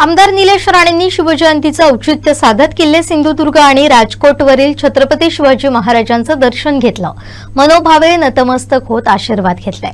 आमदार निलेश राणेंनी शिवजयंतीचं औचित्य साधत किल्ले सिंधुदुर्ग आणि राजकोटवरील छत्रपती शिवाजी महाराजांचं दर्शन घेतलं। मनोभावे नतमस्तक होत आशीर्वाद घेतलाय।